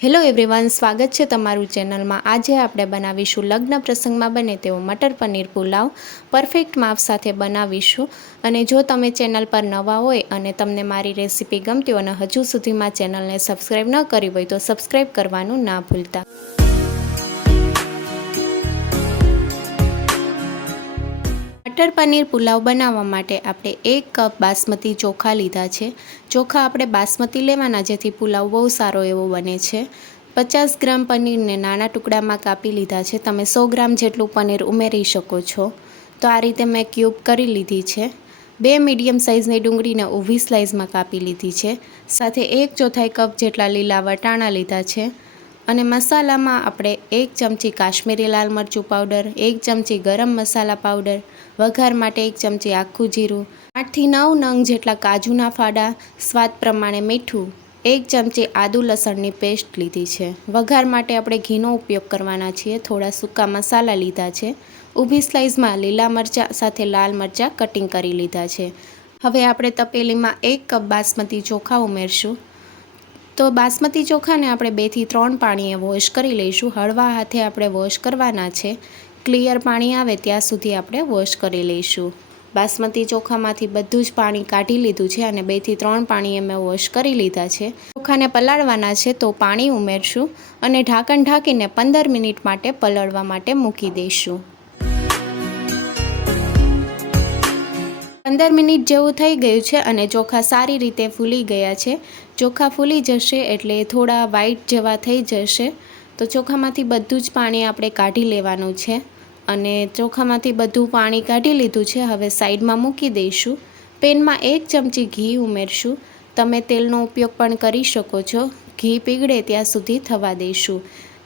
Hello everyone, સ્વાગત છે તમારું ચેનલમાં। આજે આપણે બનાવીશું લગ્ન પ્રસંગમાં બને તેવો મટર પનીર પુલાવ પરફેક્ટ માપ સાથે બનાવીશું। અને જો તમે ચેનલ પર નવા હોય અને તમને મારી રેસીપી ગમતી હોય અને હજુ સુધીમાં ચેનલને સબસ્ક્રાઈબ ન કરી હોય તો સબસ્ક્રાઈબ કરવાનું ના ભૂલતા। मटर पनीर पुलाव बनावा माटे आपणे 1 कप बासमती चोखा लीधा छे। चोखा आपणे बासमती लेवाना जेथी पुलाव बहु सारो एवो बने छे। 50 ग्राम पनीर ने नाना टुकड़ा में कापी लीधा छे। तमे 100 ग्राम जेटलू पनीर उमेरी शको छो। तो आ रीते मैं क्यूब करी लीधी छे। 2 मीडियम साइजनी डूंगळी ने ऊभी स्लाइस में कापी लीधी छे। साथे 1/4 कप जेटला लीला वटाणा लीधा छे। અને મસાલામાં આપણે 1 ચમચી કાશ્મીરી લાલ મરચું પાવડર, 1 ચમચી ગરમ મસાલા પાવડર, વઘાર માટે 1 ચમચી આખું જીરું, 8 થી 9 નંગ જેટલા કાજુના ફાડા, સ્વાદ પ્રમાણે મીઠું, 1 ચમચી આદુ લસણની પેસ્ટ લીધી છે। વઘાર માટે આપણે ઘીનો ઉપયોગ કરવાના છીએ। થોડા સૂકા મસાલા લીધા છે। ઊભી સ્લાઇસમાં લીલા મરચાં સાથે લાલ મરચાં કટિંગ કરી લીધા છે। હવે આપણે તપેલીમાં 1 કપ બાસમતી ચોખા ઉમેરશું। तो बासमती चोखा ने આપણે 2 થી 3 પાણીએ વોશ કરી લઈશું। હળવા હાથે આપણે વોશ કરવાના છે। ક્લિયર પાણી આવે ત્યાં સુધી આપણે વોશ કરી લઈશું। બાસમતી ચોખામાંથી બધું જ પાણી કાઢી લીધું છે અને 2 થી 3 પાણીએ મેં વોશ કરી લીધા છે। ચોખાને પલાળવાના છે તો પાણી ઉમેરશું અને ઢાંકણ ઢાંકીને 15 મિનિટ માટે પલળવા માટે મૂકી દઈશું। 15 મિનિટ જેવું થઈ ગયું છે અને ચોખા સારી રીતે ફૂલી ગયા છે। ચોખા ફૂલી જશે એટલે થોડા વ્હાઈટ જેવા થઈ જશે તો ચોખામાંથી બધું જ પાણી આપણે કાઢી લેવાનું છે। અને ચોખામાંથી બધું પાણી કાઢી લીધું છે। હવે સાઈડમાં મૂકી દઈશું। પેનમાં 1 ચમચી ઘી ઉમેરશું। તમે તેલનો ઉપયોગ પણ કરી શકો છો। ઘી પીગળે ત્યાં સુધી થવા દઈશું।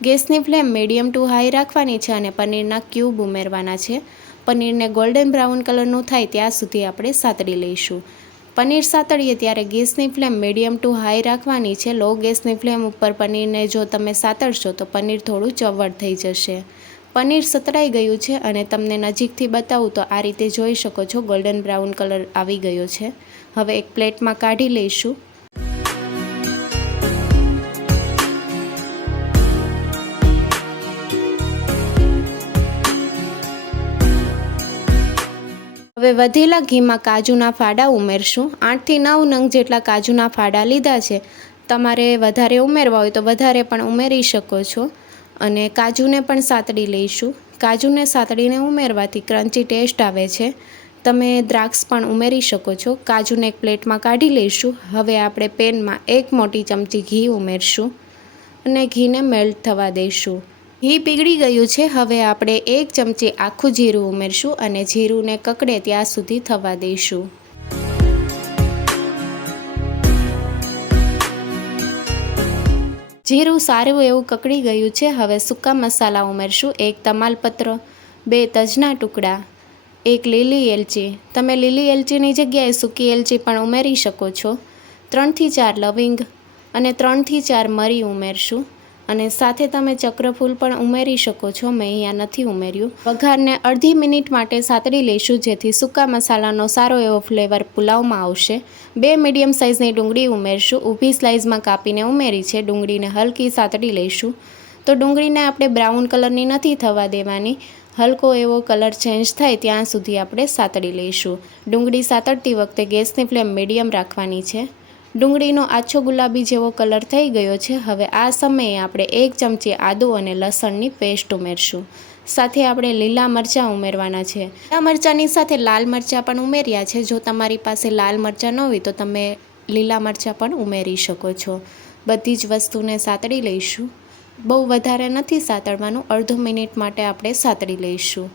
ગેસની ફ્લેમ મીડિયમ ટુ હાઈ રાખવાની છે અને પનીરના ક્યુબ ઉમેરવાના છે। પનીરને ગોલ્ડન બ્રાઉન કલરનું થાય ત્યાં સુધી આપણે સાતળી લઈશું। પનીર સાતળીએ ત્યારે ગેસની ફ્લેમ મીડિયમ ટુ હાઈ રાખવાની છે। લો ગેસની ફ્લેમ ઉપર પનીરને જો તમે સાતળશો તો પનીર થોડું ચવડ થઈ જશે। પનીર સતળાઈ ગયું છે અને તમને નજીકથી બતાવું તો આ રીતે જોઈ શકો છો ગોલ્ડન બ્રાઉન કલર આવી ગયો છે। હવે એક પ્લેટમાં કાઢી લઈશું। હવે વધેલા ઘીમાં કાજુના ફાડા ઉમેરશું। 8 થી 9 નંગ જેટલા કાજુના ફાડા લીધા છે। તમારે વધારે ઉમેરવા હોય તો વધારે પણ ઉમેરી શકો છો। અને કાજુને પણ સાતળી લઈશું। કાજુને સાતળીને ઉમેરવાથી ક્રન્ચી ટેસ્ટ આવે છે। તમે દ્રાક્ષ પણ ઉમેરી શકો છો। કાજુને એક પ્લેટમાં કાઢી લઈશું। હવે આપણે પેનમાં 1 મોટી ચમચી ઘી ઉમેરશું અને ઘીને મેલ્ટ થવા દઈશું। ઘી પીગળી ગયું છે। હવે આપણે 1 ચમચી આખું જીરું ઉમેરશું અને જીરુંને કકડે ત્યાં સુધી થવા દઈશું। જીરું સારું એવું કકડી ગયું છે। હવે સૂકા મસાલા ઉમેરશું। 1 તમાલપત્ર, 2 તજના ટુકડા, 1 લીલી એલચી, તમે લીલી એલચીની જગ્યાએ સૂકી એલચી પણ ઉમેરી શકો છો, 3 થી 4 લવિંગ અને 3 થી 4 મરી ઉમેરશું। અને સાથે તમે ચક્રફૂલ પણ ઉમેરી શકો છો। મેં અહીંયા નથી ઉમેર્યું। વઘારને અડધી મિનિટ માટે સાતળી લઈશું જેથી સૂકા મસાલાનો સારો એવો ફ્લેવર પુલાવમાં આવશે। 2 મીડિયમ સાઇઝની ડુંગળી ઉમેરશું। ઊભી સ્લાઇસમાં કાપીને ઉમેરી છે। ડુંગળીને હલકી સાતળી લઈશું। તો ડુંગળીને આપણે બ્રાઉન કલરની નથી થવા દેવાની। હલકો એવો કલર ચેન્જ થાય ત્યાં સુધી આપણે સાતળી લઈશું। ડુંગળી સાતળતી વખતે ગેસની ફ્લેમ મીડિયમ રાખવાની છે। ડુંગળીનો આછો ગુલાબી જેવો કલર થઈ ગયો છે। હવે આ સમયે આપણે 1 ચમચી આદુ અને લસણની પેસ્ટ ઉમેરશું। સાથે આપણે લીલા મરચાં ઉમેરવાના છે। લીલા મરચાંની સાથે લાલ મરચાં પણ ઉમેર્યા છે। જો તમારી પાસે લાલ મરચાં ન હોય તો તમે લીલા મરચાં પણ ઉમેરી શકો છો। બધી જ વસ્તુને સાતળી લઈશું। બહુ વધારે નથી સાતળવાનું, અડધો મિનિટ માટે આપણે સાતળી લઈશું।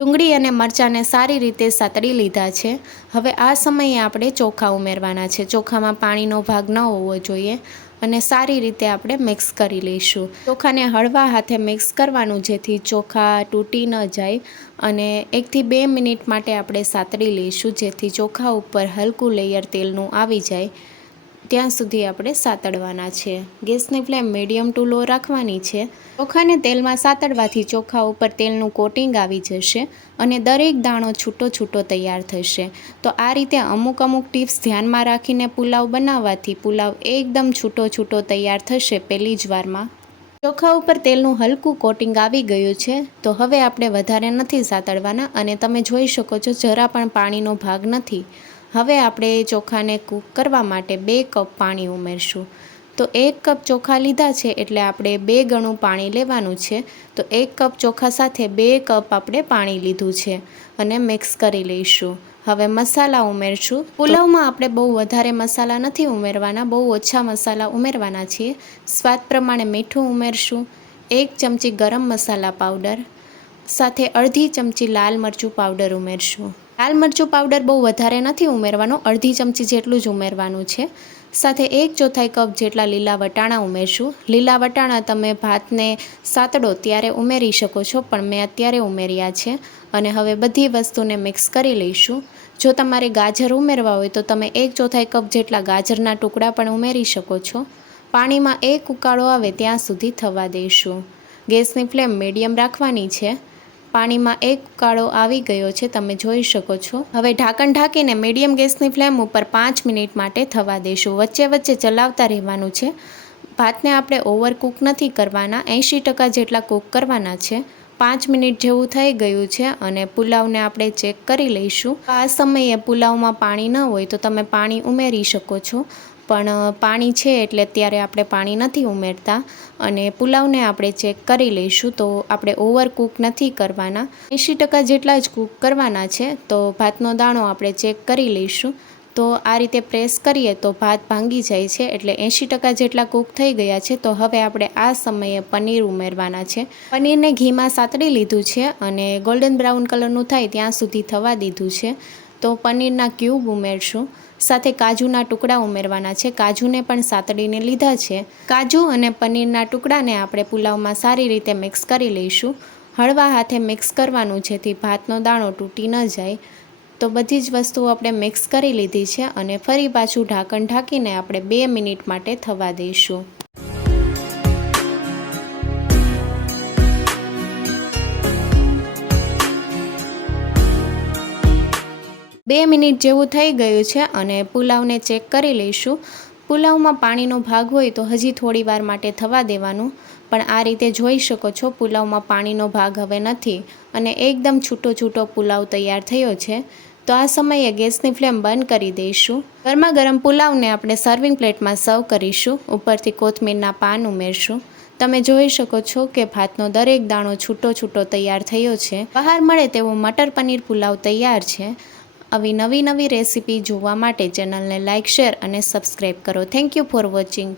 ડુંગળી અને મરચાંને સારી રીતે સાતળી લીધા છે। હવે આ સમયે આપણે ચોખા ઉમેરવાના છે। ચોખામાં પાણીનો ભાગ ન હોવો જોઈએ અને સારી રીતે આપણે મિક્સ કરી લઈશું। ચોખાને હળવા હાથે મિક્સ કરવાનું જેથી ચોખા તૂટી ન જાય અને 1 થી 2 મિનિટ માટે આપણે સાતળી લઈશું જેથી ચોખા ઉપર હલકું લેયર તેલનું આવી જાય। ત્યાં સુધી આપણે સાતળવાના છે. ગેસની ફ્લેમ મીડિયમ ટુ લો રાખવાની છે. ચોખાને તેલમાં સાતળવાથી ચોખા ઉપર તેલનું કોટિંગ આવી જશે અને દરેક દાણો છૂટો છૂટો તૈયાર થશે. તો આ રીતે અમુક ટિપ્સ ધ્યાનમાં રાખીને પુલાવ બનાવવાથી પુલાવ એકદમ છૂટો છૂટો તૈયાર થશે પહેલી જ વારમાં. ચોખા ઉપર તેલનું હલકું કોટિંગ આવી ગયું છે. તો હવે આપણે વધારે નથી સાતળવાના અને તમે જોઈ શકો છો જરા પણ પાણીનો ભાગ નથી. હવે આપણે ચોખાને કૂક કરવા માટે 2 કપ પાણી ઉમેરશું. તો 1 કપ ચોખા લીધા છે એટલે આપણે 2 ગણું પાણી લેવાનું છે. તો 1 કપ ચોખા સાથે 2 કપ આપણે પાણી લીધું છે અને મિક્સ કરી લઈશું. હવે મસાલા ઉમેરશું. પુલાવમાં આપણે બહુ વધારે મસાલા નથી ઉમેરવાના, બહુ ઓછા મસાલા ઉમેરવાના છીએ. સ્વાદ પ્રમાણે મીઠું ઉમેરશું, 1 ચમચી ગરમ મસાલા પાવડર, સાથે અડધી ચમચી લાલ મરચું પાવડર ઉમેરશું. લાલ મરચું પાવડર બહુ વધારે નથી ઉમેરવાનો, અડધી ચમચી જેટલું જ ઉમેરવાનું છે. સાથે 1/4 કપ જેટલા લીલા વટાણા ઉમેરશું. લીલા વટાણા તમે ભાતને સાતડો ત્યારે ઉમેરી શકો છો, પણ મેં અત્યારે ઉમેર્યા છે. અને હવે બધી વસ્તુને મિક્સ કરી લઈશું. જો તમારે ગાજર ઉમેરવા હોય તો તમે 1/4 કપ જેટલા ગાજરના ટુકડા પણ ઉમેરી શકો છો. પાણીમાં 1 ઉકાળો આવે ત્યાં સુધી થવા દઈશું. ગેસની ફ્લેમ મીડિયમ રાખવાની છે. પાણીમાં 1 ઉકાળો આવી ગયો છે, તમે જોઈ શકો છો. હવે ઢાંકણ ઢાંકીને મીડિયમ ગેસની ફ્લેમ ઉપર 5 મિનિટ માટે થવા દઈશું. વચ્ચે વચ્ચે ચલાવતા રહેવાનું છે. ભાતને આપણે ઓવરકૂક નથી કરવાના, 80% જેટલા કૂક કરવાના છે. 5 મિનિટ જેવું થઈ ગયું છે અને પુલાવને આપણે ચેક કરી લઈશું. આ સમયે પુલાવમાં પાણી ન હોય તો તમે પાણી ઉમેરી શકો છો, પણ પાણી છે એટલે અત્યારે આપણે પાણી નથી ઉમેરતા. અને પુલાવને આપણે ચેક કરી લઈશું. તો આપણે ઓવરકૂક નથી કરવાના, 80% જેટલા જ કૂક કરવાના છે. તો ભાતનો દાણો આપણે ચેક કરી લઈશું. તો આ રીતે પ્રેસ કરીએ તો ભાત ભાંગી જાય છે, એટલે 80% જેટલા કૂક થઈ ગયા છે. તો હવે આપણે આ સમયે પનીર ઉમેરવાના છે. પનીરને ઘીમાં સાતળી લીધું છે અને ગોલ્ડન બ્રાઉન કલરનું થાય ત્યાં સુધી થવા દીધું છે. તો પનીરના ક્યુબ ઉમેરશું. સાથે કાજુના ટુકડા ઉમેરવાના છે. કાજુને પણ સાતળીને લીધા છે. કાજુ અને પનીરના ટુકડાને આપણે પુલાવમાં સારી રીતે મિક્સ કરી લઈશું. હળવા હાથે મિક્સ કરવાનું જેથી ભાતનો દાણો તૂટી ન જાય. તો બધી જ વસ્તુઓ આપણે મિક્સ કરી લીધી છે અને ફરી પાછું ઢાંકણ ઢાંકીને આપણે 2 મિનિટ માટે થવા દઈશું. 2 મિનિટ જેવું થઈ ગયું છે અને પુલાવને ચેક કરી લઈશું. પુલાવમાં પાણીનો ભાગ હોય તો હજી થોડી વાર માટે થવા દેવાનું, પણ આ રીતે જોઈ શકો છો પુલાવમાં પાણીનો ભાગ હવે નથી અને એકદમ છૂટો છૂટો પુલાવ તૈયાર થયો છે. તો આ સમયે ગેસની ફ્લેમ બંધ કરી દઈશું. ગરમા ગરમ પુલાવને આપણે સર્વિંગ પ્લેટમાં સર્વ કરીશું. ઉપરથી કોથમીરના પાન ઉમેરશું. તમે જોઈ શકો છો કે ભાતનો દરેક દાણો છૂટો છૂટો તૈયાર થયો છે. બહાર મળે તેવો મટર પનીર પુલાવ તૈયાર છે. આવી નવી રેસીપી જોવા માટે ચેનલને લાઇક, શેર અને સબસ્ક્રાઈબ કરો. Thank you for watching.